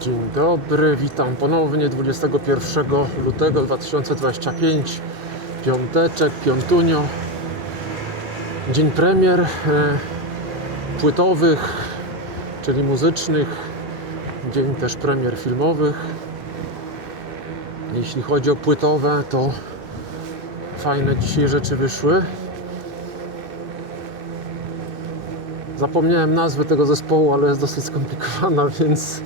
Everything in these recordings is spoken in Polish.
Dzień dobry, witam ponownie 21 lutego 2025. Piąteczek, piątunio. Dzień premier e, płytowych, czyli muzycznych. Dzień też premier filmowych. Jeśli chodzi o płytowe, to fajne dzisiaj rzeczy wyszły. Zapomniałem nazwy tego zespołu, ale jest dosyć skomplikowana, więc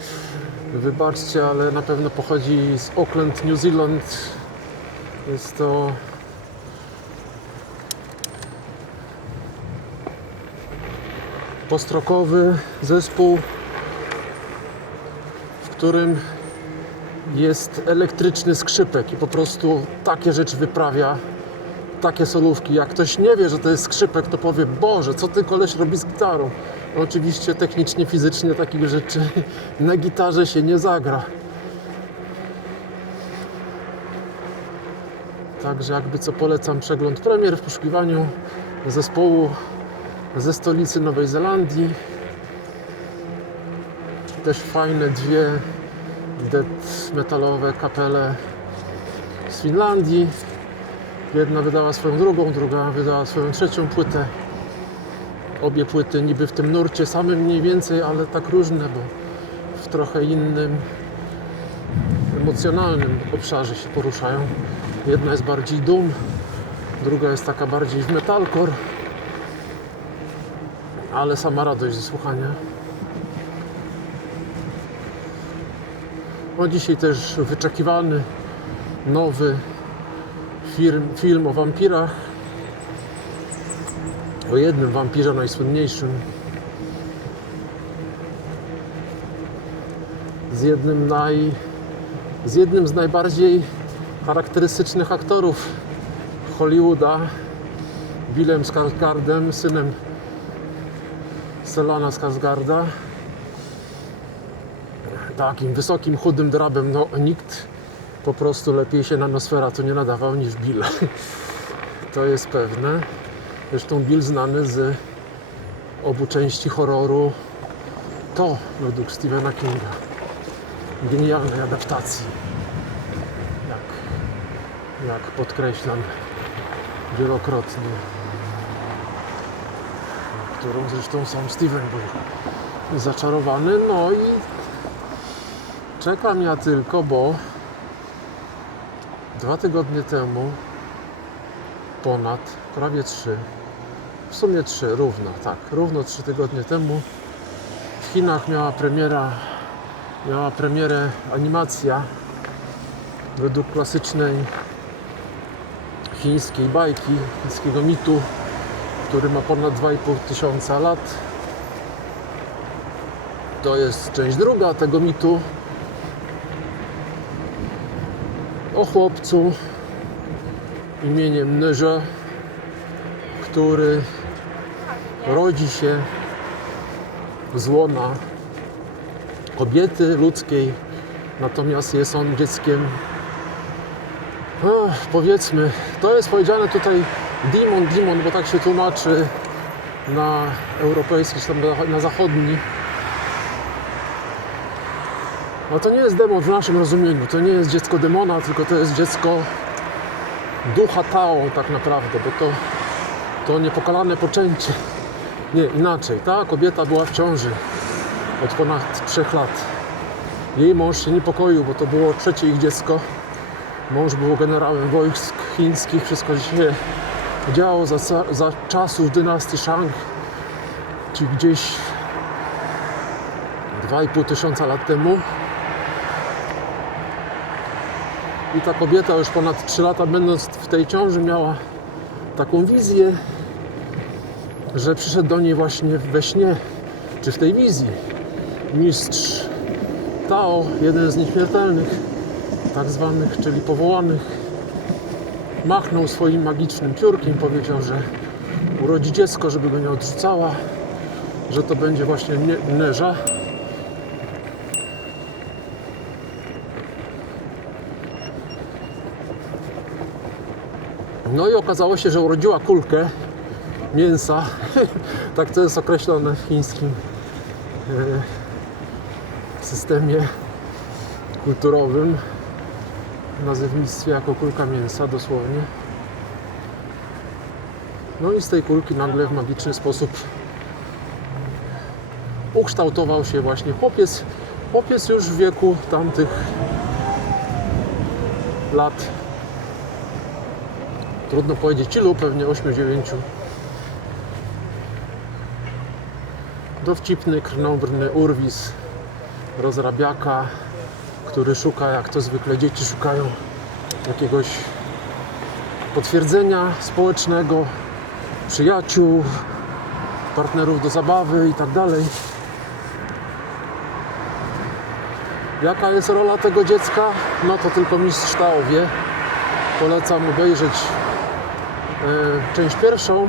wybaczcie, ale na pewno pochodzi z Auckland, New Zealand. Jest to postrokowy zespół, w którym jest elektryczny skrzypek i po prostu takie rzeczy wyprawia, takie solówki. Jak ktoś nie wie, że to jest skrzypek, to powie, Boże, co ty koleś robi z gitarą? Oczywiście technicznie, fizycznie takich rzeczy na gitarze się nie zagra. Także jakby co polecam przegląd premier w poszukiwaniu zespołu ze stolicy Nowej Zelandii. Też fajne dwie death metalowe kapele z Finlandii. Jedna wydała swoją drugą, druga wydała swoją trzecią płytę. Obie płyty niby w tym nurcie samym mniej więcej, ale tak różne, bo w trochę innym emocjonalnym obszarze się poruszają. Jedna jest bardziej doom, druga jest taka bardziej w metalcore, ale sama radość ze słuchania. No dzisiaj też wyczekiwany nowy film, film o wampirach. O jednym wampirze najsłynniejszym. Z jednym, naj, z jednym z najbardziej charakterystycznych aktorów Hollywooda, Billem Skarsgardem, synem Stellana Skarsgarda. Takim wysokim, chudym drabem, no nikt po prostu lepiej się na Nosferatu nie nadawał niż Bill. To jest pewne. Zresztą Bill znany z obu części horroru to według Stephena Kinga. Genialnej adaptacji. Jak, jak podkreślam wielokrotnie. Którą zresztą sam Steven był zaczarowany. No i czekam ja tylko, bo dwa tygodnie temu ponad, prawie trzy, w sumie trzy, równo, tak, równo trzy tygodnie temu w Chinach miała premiera, miała premierę animacja według klasycznej chińskiej bajki, chińskiego mitu, który ma ponad 2,5 tysiąca lat. To jest część druga tego mitu. O chłopcu imieniem Nyże, który rodzi się z łona kobiety ludzkiej, natomiast jest on dzieckiem, ach, powiedzmy, to jest powiedziane tutaj demon, demon, bo tak się tłumaczy na europejski, czy tam na zachodni. No to nie jest demon w naszym rozumieniu, to nie jest dziecko demona, tylko to jest dziecko ducha Tao tak naprawdę, bo to, to niepokalane poczęcie. Nie, inaczej. Ta kobieta była w ciąży od ponad trzech lat. Jej mąż się niepokoił, bo to było trzecie ich dziecko. Mąż był generałem wojsk chińskich, wszystko się działo za, za czasów dynastii Shang, czyli gdzieś 2,5 tysiąca lat temu. I ta kobieta już ponad 3 lata będąc w tej ciąży miała taką wizję, że przyszedł do niej właśnie we śnie, czy w tej wizji mistrz Tao, jeden z nieśmiertelnych, tak zwanych, czyli powołanych, machnął swoim magicznym piórkiem, powiedział, że urodzi dziecko, żeby go nie odrzucała, że to będzie właśnie nie- Neża. No i okazało się, że urodziła kulkę mięsa. tak to jest określone w chińskim e, systemie kulturowym nazewnictwie jako kulka mięsa dosłownie. No i z tej kulki nagle w magiczny sposób ukształtował się właśnie chłopiec, chłopiec już w wieku tamtych lat. Trudno powiedzieć ilu, pewnie 8-9. Dowcipny, krnobrny urwis rozrabiaka, który szuka, jak to zwykle dzieci szukają, jakiegoś potwierdzenia społecznego, przyjaciół, partnerów do zabawy i tak dalej. Jaka jest rola tego dziecka? No to tylko mistrz Tao wie. Polecam obejrzeć część pierwszą,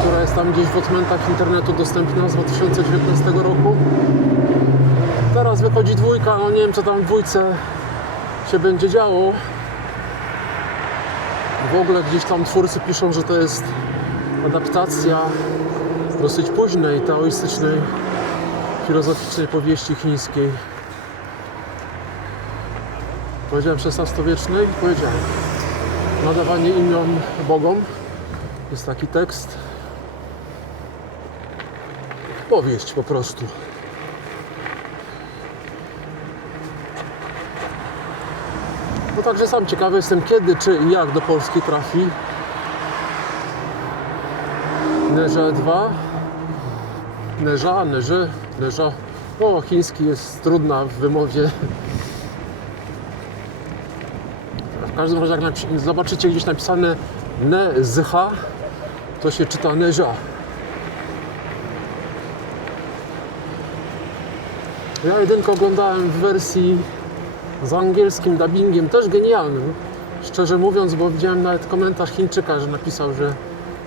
która jest tam gdzieś w odmętach internetu dostępna z 2019 roku. Teraz wychodzi dwójka, no nie wiem co tam w dwójce się będzie działo. W ogóle gdzieś tam twórcy piszą, że to jest adaptacja dosyć późnej, taoistycznej, filozoficznej powieści chińskiej. Powiedziałem XVI-wiecznej? Powiedziałem. Nadawanie imion Bogom. Jest taki tekst. Powieść po prostu. No także sam ciekawy jestem kiedy, czy i jak do Polski trafi Neże 2 Neża, Neży, Neża o, chiński jest trudna w wymowie w każdym razie jak zobaczycie gdzieś napisane Nezha to się czyta Neża Ja jedynkę oglądałem w wersji z angielskim dubbingiem, też genialnym. Szczerze mówiąc, bo widziałem nawet komentarz Chińczyka, że napisał, że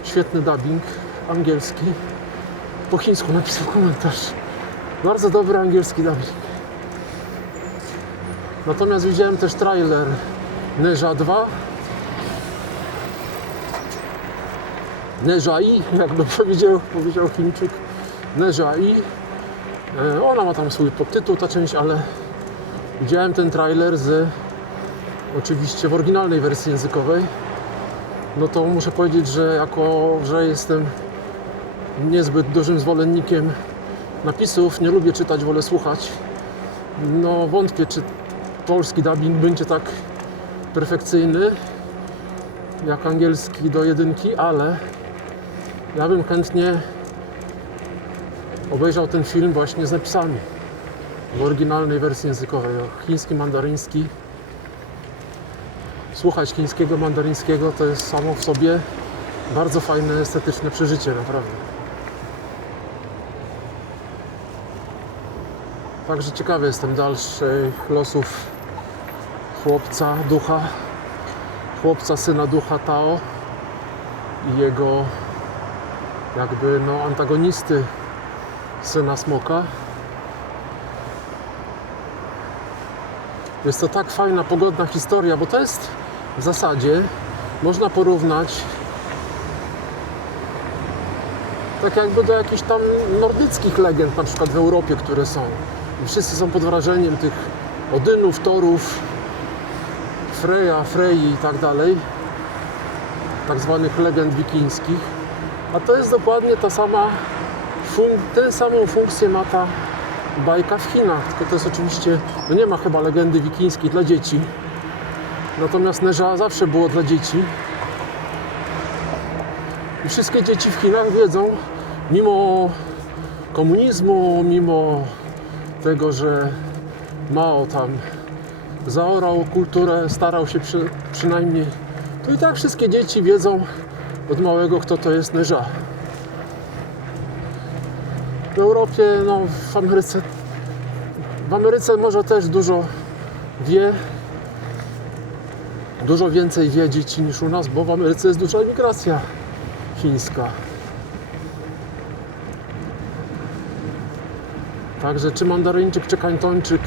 świetny dubbing angielski. Po chińsku napisał komentarz. Bardzo dobry angielski dubbing. Natomiast widziałem też trailer Neża 2. Neża I, jakby powiedział, powiedział Chińczyk. I. E, Ona ma tam swój podtytuł, ta część, ale widziałem ten trailer z oczywiście w oryginalnej wersji językowej. No to muszę powiedzieć, że jako, że jestem niezbyt dużym zwolennikiem napisów, nie lubię czytać, wolę słuchać. No wątpię, czy polski dubbing będzie tak perfekcyjny jak angielski do jedynki, ale ja bym chętnie obejrzał ten film właśnie z napisami w oryginalnej wersji językowej, chiński, mandaryński. Słuchać chińskiego, mandaryńskiego to jest samo w sobie bardzo fajne, estetyczne przeżycie, naprawdę. Także ciekawy jestem dalszych losów chłopca, ducha, chłopca, syna ducha Tao i jego jakby no antagonisty syna smoka. Jest to tak fajna, pogodna historia, bo to jest w zasadzie można porównać tak jakby do jakichś tam nordyckich legend, na przykład w Europie, które są. I wszyscy są pod wrażeniem tych Odynów, Torów, Freya, Frei i tak dalej, tak zwanych legend wikińskich. A to jest dokładnie ta sama tę samą funkcję ma ta bajka w Chinach, tylko to jest oczywiście, no nie ma chyba legendy wikińskiej dla dzieci. Natomiast Neża zawsze było dla dzieci. I wszystkie dzieci w Chinach wiedzą, mimo komunizmu, mimo tego, że Mao tam zaorał kulturę, starał się przy, przynajmniej, to i tak wszystkie dzieci wiedzą od małego, kto to jest Neża. W Europie, no w Ameryce, w Ameryce może też dużo wie, dużo więcej wie dzieci niż u nas, bo w Ameryce jest duża emigracja chińska. Także czy mandaryńczyk, czy kantończyk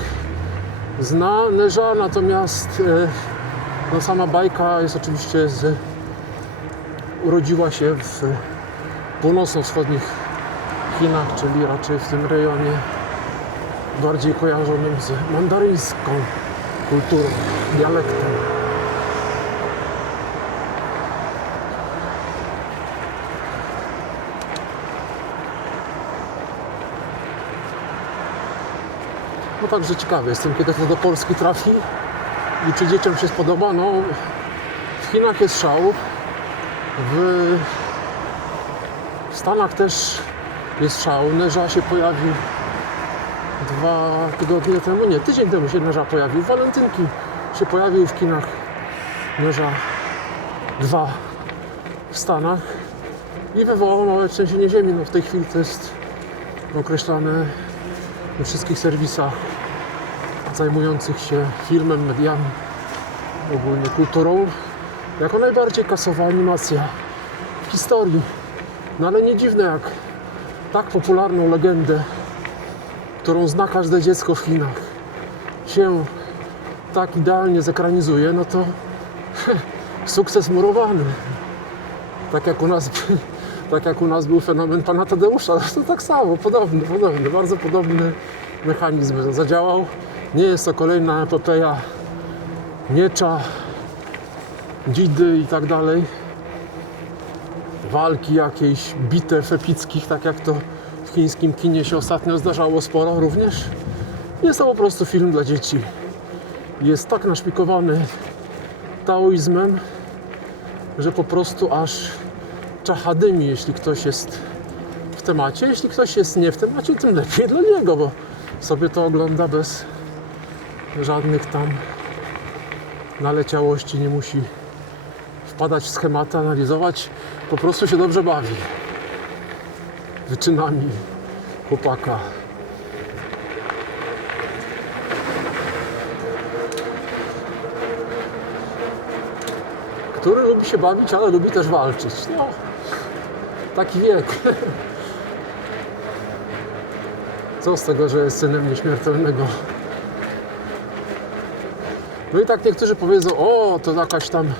zna Neża, natomiast e, no, sama bajka jest oczywiście z, urodziła się w północno-wschodnich Chinach, czyli raczej w tym rejonie bardziej kojarzonym z mandaryńską kulturą, dialektem. No także ciekawy jestem, kiedy to do Polski trafi i czy dzieciom się spodoba. No, w Chinach jest szał, w Stanach też jest szał. Neża się pojawił dwa tygodnie temu, nie, tydzień temu się Neża pojawił. Walentynki się pojawił w kinach Neża 2 w Stanach i wywołał małe trzęsienie ziemi. No w tej chwili to jest określane we wszystkich serwisach zajmujących się filmem, mediami, ogólnie kulturą, jako najbardziej kasowa animacja w historii. No ale nie dziwne, jak tak popularną legendę, którą zna każde dziecko w Chinach, się tak idealnie zekranizuje, no to sukces murowany. Tak jak u nas, tak jak u nas był fenomen pana Tadeusza, to tak samo, podobny, podobny, bardzo podobny mechanizm zadziałał. Nie jest to kolejna epopeja miecza, dzidy i tak dalej walki jakiejś, bitew epickich, tak jak to w chińskim kinie się ostatnio zdarzało sporo również. Jest to po prostu film dla dzieci. Jest tak naszpikowany taoizmem, że po prostu aż czachadymi, jeśli ktoś jest w temacie. Jeśli ktoś jest nie w temacie, tym lepiej dla niego, bo sobie to ogląda bez żadnych tam naleciałości, nie musi wpadać w schematy, analizować, po prostu się dobrze bawi. Wyczynami chłopaka. Który lubi się bawić, ale lubi też walczyć. No, taki wiek. Co z tego, że jest synem nieśmiertelnego? No i tak niektórzy powiedzą, o, to jakaś tam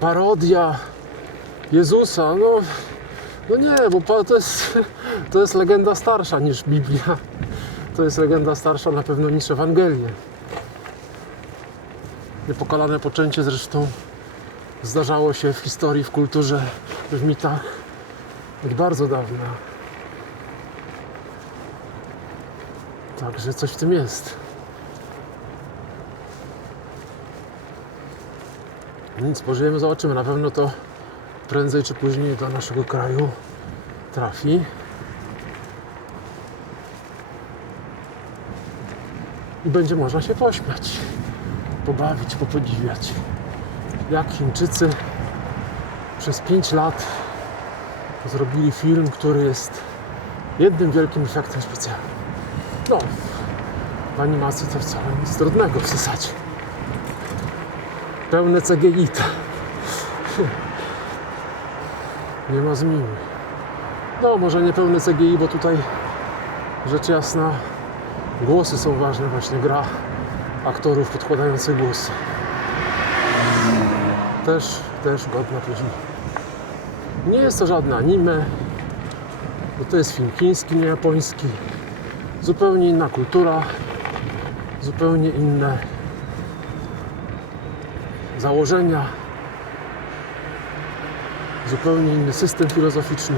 parodia Jezusa. No, no nie, bo to jest, to jest legenda starsza niż Biblia. To jest legenda starsza na pewno niż Ewangelie. Niepokalane poczęcie zresztą zdarzało się w historii, w kulturze, w mitach od bardzo dawna. Także coś w tym jest. Nic, pożyjemy, zobaczymy. Na pewno to prędzej czy później do naszego kraju trafi. I będzie można się pośmiać, pobawić, popodziwiać. Jak Chińczycy przez 5 lat zrobili film, który jest jednym wielkim efektem specjalnym. No, w animacji to wcale nic trudnego w zasadzie pełne CGI. Nie ma zmiany. No, może nie pełne CGI, bo tutaj rzecz jasna głosy są ważne, właśnie gra aktorów podkładających głosy. Też, też godna podziwu. Nie jest to żadne anime, bo to jest film chiński, nie japoński. Zupełnie inna kultura, zupełnie inne założenia, zupełnie inny system filozoficzny.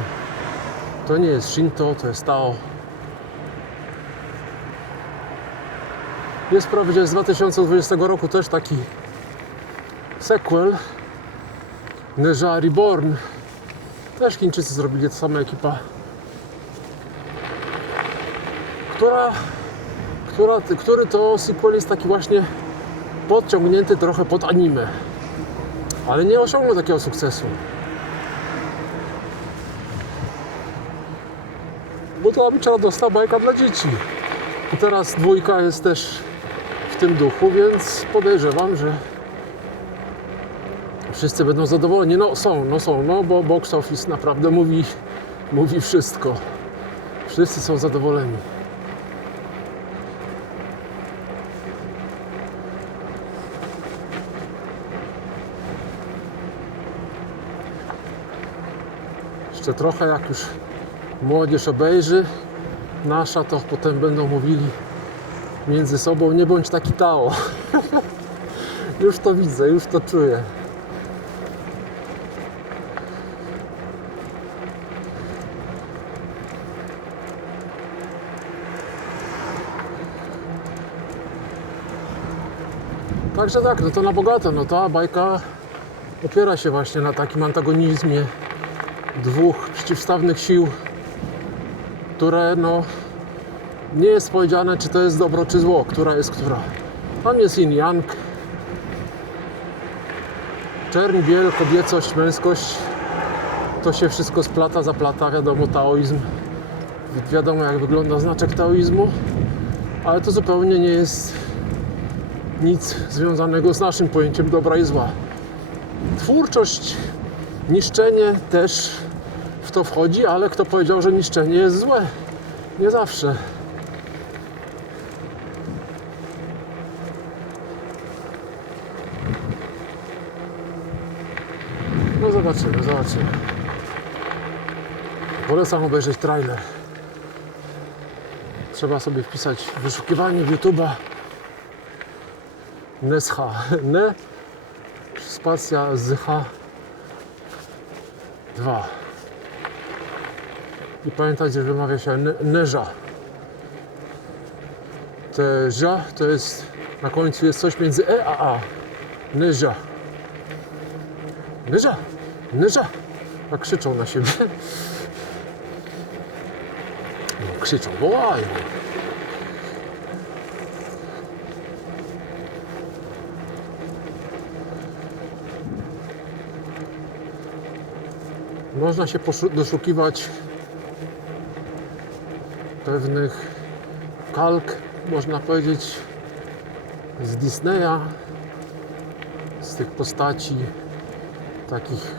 To nie jest Shinto, to jest Tao. Jest wprawdzie z 2020 roku też taki sequel Neja Reborn. Też Chińczycy zrobili ta sama ekipa, która, która, który to sequel jest taki właśnie podciągnięty trochę pod anime. Ale nie osiągnął takiego sukcesu. Bo to tam radosna bajka dla dzieci. I teraz dwójka jest też w tym duchu, więc podejrzewam, że wszyscy będą zadowoleni. No są, no są, no bo box office naprawdę mówi, mówi wszystko. Wszyscy są zadowoleni. Jeszcze trochę, jak już młodzież obejrzy, nasza, to potem będą mówili między sobą, nie bądź taki Tao. już to widzę, już to czuję. Także tak, no to na bogato, no ta bajka opiera się właśnie na takim antagonizmie dwóch przeciwstawnych sił, które no nie jest powiedziane, czy to jest dobro, czy zło, która jest która. Tam jest yin yang, czerń, biel, kobiecość, męskość. To się wszystko splata, zaplata, wiadomo, taoizm. Wiadomo, jak wygląda znaczek taoizmu, ale to zupełnie nie jest nic związanego z naszym pojęciem dobra i zła. Twórczość, niszczenie też w to wchodzi, ale kto powiedział, że niszczenie jest złe? Nie zawsze. No zobaczymy, zobaczymy. Polecam obejrzeć trailer. Trzeba sobie wpisać wyszukiwanie w YouTube'a Nesha. Ne spacja z H 2. I pamiętać, że wymawia się ne, Neża. Te ża to jest na końcu jest coś między E a A. Neża. Neża. Neża. A krzyczą na siebie. No, krzyczą, wołają. Można się doszukiwać pewnych kalk, można powiedzieć, z Disneya, z tych postaci takich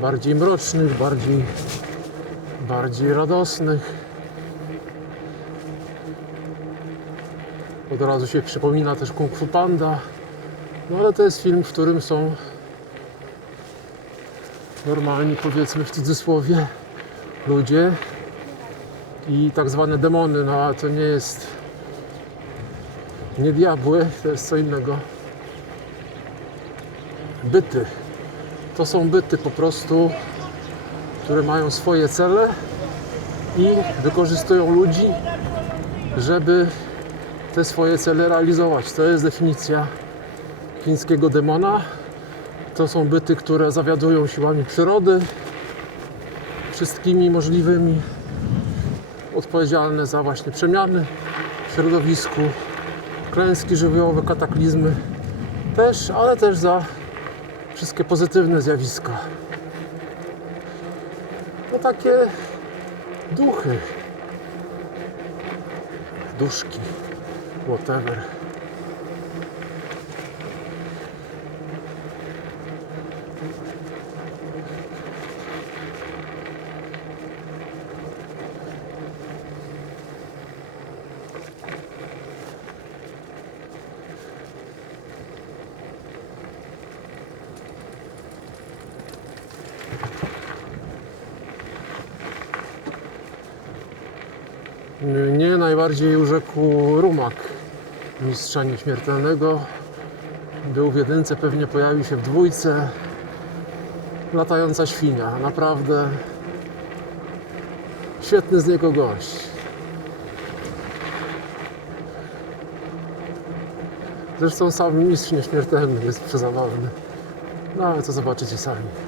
bardziej mrocznych, bardziej, bardziej radosnych. Od razu się przypomina też Kung Fu Panda, no ale to jest film, w którym są normalni, powiedzmy w cudzysłowie, ludzie i tak zwane demony, no a to nie jest nie diabły, to jest co innego. Byty. To są byty po prostu, które mają swoje cele i wykorzystują ludzi, żeby te swoje cele realizować. To jest definicja chińskiego demona. To są byty, które zawiadują siłami przyrody, wszystkimi możliwymi, odpowiedzialne za właśnie przemiany w środowisku, klęski żywiołowe, kataklizmy też, ale też za wszystkie pozytywne zjawiska. No takie duchy, duszki, whatever. Mnie najbardziej urzekł rumak mistrza nieśmiertelnego. Był w jedynce, pewnie pojawi się w dwójce. Latająca świnia. Naprawdę świetny z niego gość. Zresztą sam mistrz nieśmiertelny jest przezabawny. No ale to zobaczycie sami.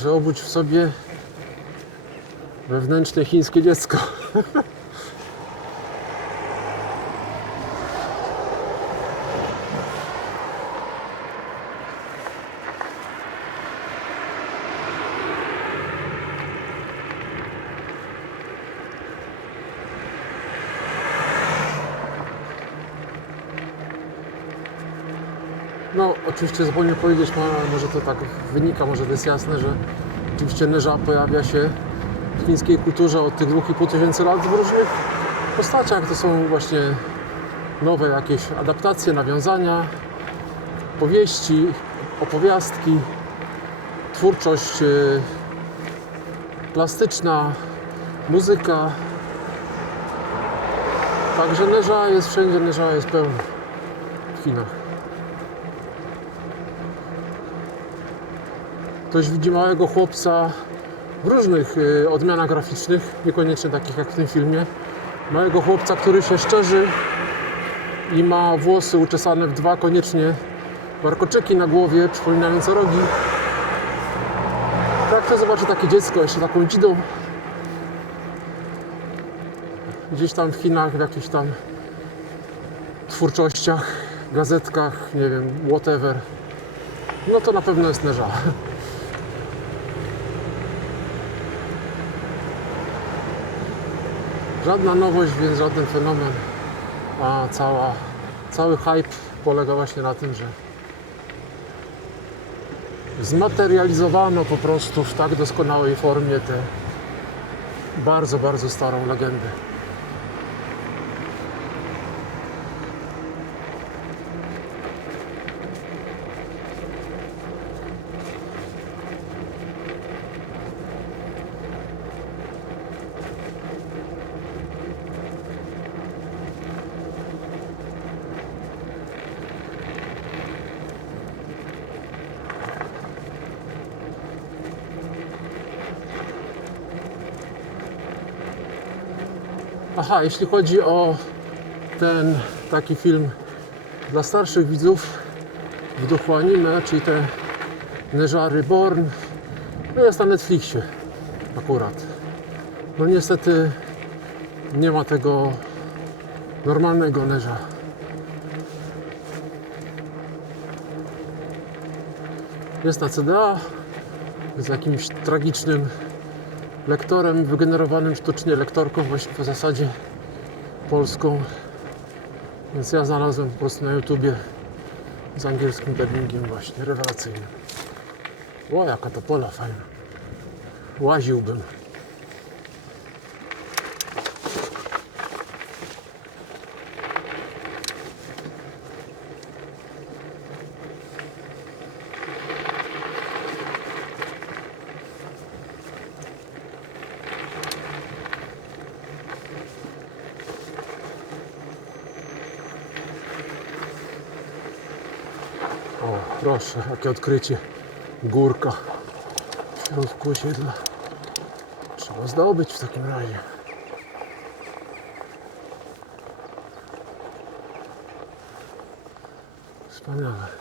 Także obudź w sobie wewnętrzne chińskie dziecko. No, oczywiście zapomniałem powiedzieć, no, może to tak wynika, może to jest jasne, że oczywiście Nyża pojawia się w chińskiej kulturze od tych 2,5 tysięcy lat w różnych postaciach. To są właśnie nowe jakieś adaptacje, nawiązania, powieści, opowiastki, twórczość y, plastyczna, muzyka. Także Neża jest wszędzie, Neża jest pełna w Chinach. Ktoś widzi małego chłopca w różnych y, odmianach graficznych, niekoniecznie takich jak w tym filmie. Małego chłopca, który się szczerzy i ma włosy uczesane w dwa koniecznie warkoczyki na głowie, przypominające rogi. Tak to zobaczy takie dziecko, jeszcze taką dzidą. Gdzieś tam w Chinach, w jakichś tam twórczościach, gazetkach, nie wiem, whatever. No to na pewno jest Neża. Żadna nowość, więc żaden fenomen. A cała, cały hype polega właśnie na tym, że zmaterializowano po prostu w tak doskonałej formie tę bardzo, bardzo starą legendę. Aha, jeśli chodzi o ten taki film dla starszych widzów w duchu anime, czyli te Neża Reborn, no jest na Netflixie akurat. No niestety nie ma tego normalnego Neża. Jest na CDA z jakimś tragicznym lektorem wygenerowanym sztucznie, lektorką właśnie w zasadzie polską. Więc ja znalazłem po prostu na YouTubie z angielskim dubbingiem właśnie, rewelacyjnym. Ło, jaka to pola fajna. Łaziłbym. O, proszę, jakie odkrycie. Górka w środku osiedla. Trzeba zdobyć w takim razie. Wspaniale.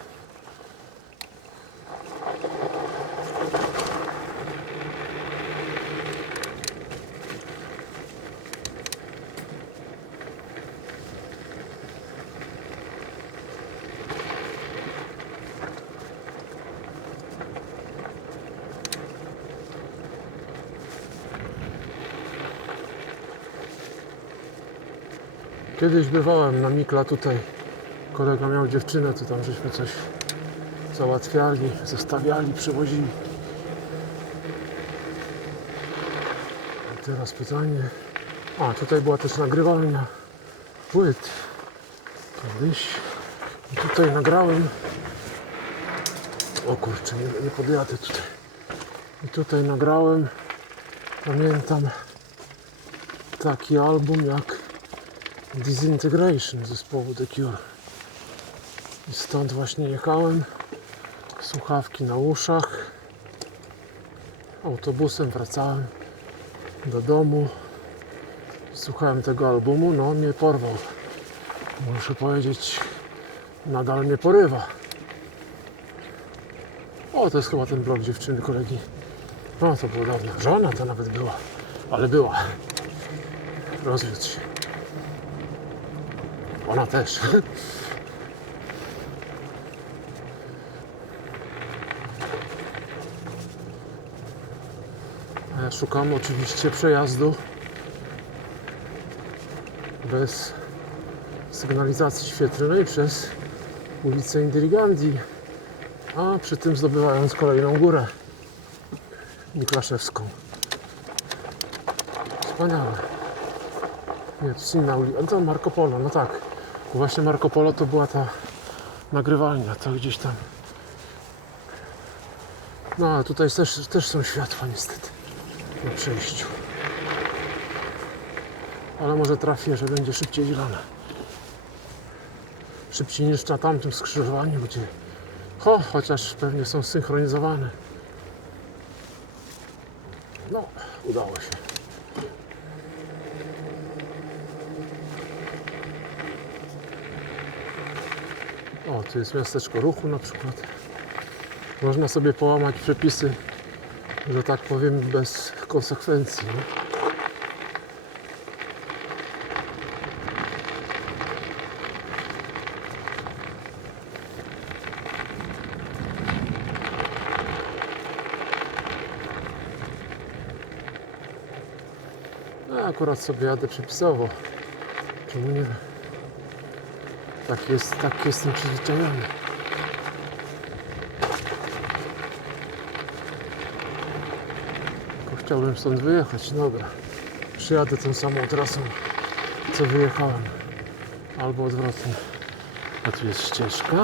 Kiedyś bywałem na Mikla tutaj. Kolega miał dziewczynę, to tam żeśmy coś załatwiali, zostawiali, przywozili. A teraz pytanie. A, tutaj była też nagrywalnia płyt. Kiedyś. I tutaj nagrałem. O kurczę, nie, nie podjadę tutaj. I tutaj nagrałem, pamiętam, taki album jak Disintegration zespołu The Cure. I stąd właśnie jechałem. Słuchawki na uszach. Autobusem wracałem do domu. Słuchałem tego albumu, no mnie porwał. Muszę powiedzieć, nadal mnie porywa. O, to jest chyba ten blog dziewczyny kolegi. No, to było dawno. Żona to nawet była, ale była. Rozwiódł się. Ona też. Ja szukam oczywiście przejazdu bez sygnalizacji świetlnej przez ulicę Indyligandii, a przy tym zdobywając kolejną górę Miklaszewską. Wspaniale. Nie, to jest inna ulica. To Marco Polo, no tak. Właśnie Marco Polo to była ta nagrywalnia, to gdzieś tam. No a tutaj też, też są światła niestety na przejściu. Ale może trafię, że będzie szybciej zielone. Szybciej niż na tamtym skrzyżowaniu, gdzie Ho, chociaż pewnie są synchronizowane. No, udało się. Tu jest miasteczko ruchu na przykład. Można sobie połamać przepisy, że tak powiem, bez konsekwencji. Nie? No, akurat sobie jadę przepisowo. Czemu nie? Tak jest, tak jestem przyzwyczajony. Tylko chciałbym stąd wyjechać. Dobra. Przyjadę tą samą trasą, co wyjechałem. Albo odwrotnie. A tu jest ścieżka.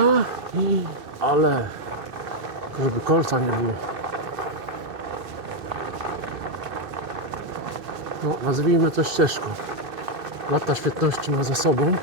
I... Ale... Żeby kolca nie było. no, nazwijmy to ścieżką. Lata świetności ma za sobą.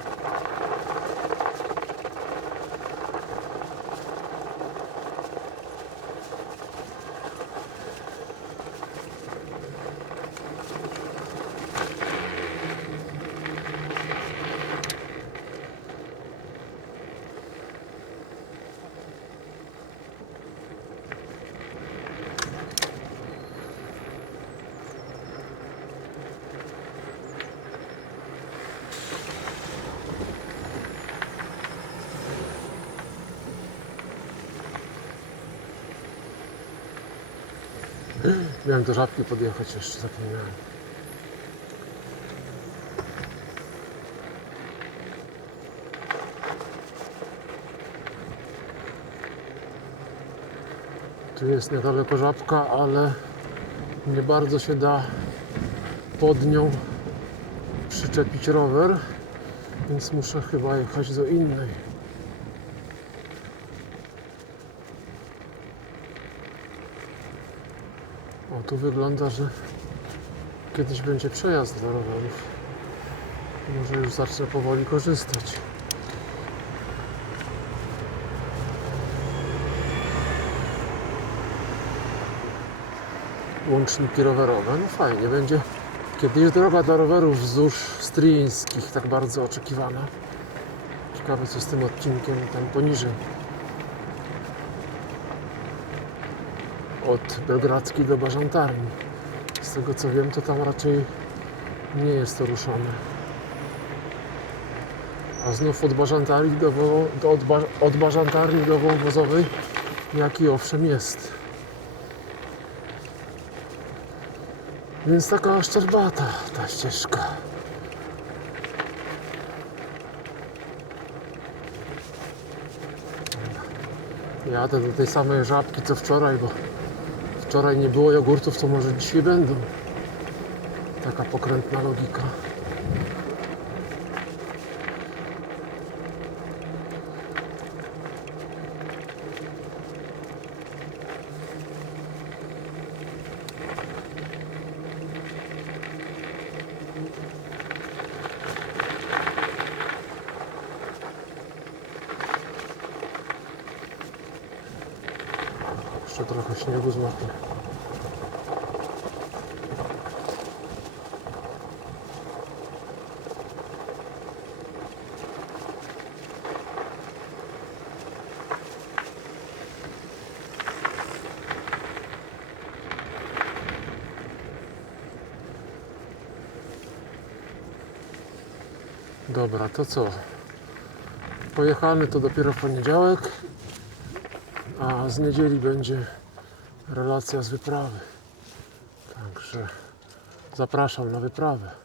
Miałem do żabki podjechać jeszcze, zapomniałem. Tu jest niedaleko żabka, ale nie bardzo się da pod nią przyczepić rower, więc muszę chyba jechać do innej. Tu wygląda, że kiedyś będzie przejazd dla rowerów. Może już zacznę powoli korzystać. Łączniki rowerowe, no fajnie, będzie kiedyś droga dla rowerów wzdłuż Stryjeńskich, tak bardzo oczekiwana. Ciekawe co z tym odcinkiem tam poniżej. Od Belgradzkiej do Bażantarni. Z tego co wiem, to tam raczej nie jest to ruszone. A znów od Bażantarni do, do, od, Ba- od Bażantarni do Wąwozowej, jaki owszem jest. Więc taka szczerbata ta ścieżka. Jadę do tej samej żabki co wczoraj, bo wczoraj nie było jogurtów, to może dzisiaj będą. Taka pokrętna logika. Jeszcze trochę śniegu złapię. Dobra, to co? Pojechany to dopiero w poniedziałek, a z niedzieli będzie relacja z wyprawy. Także zapraszam na wyprawę.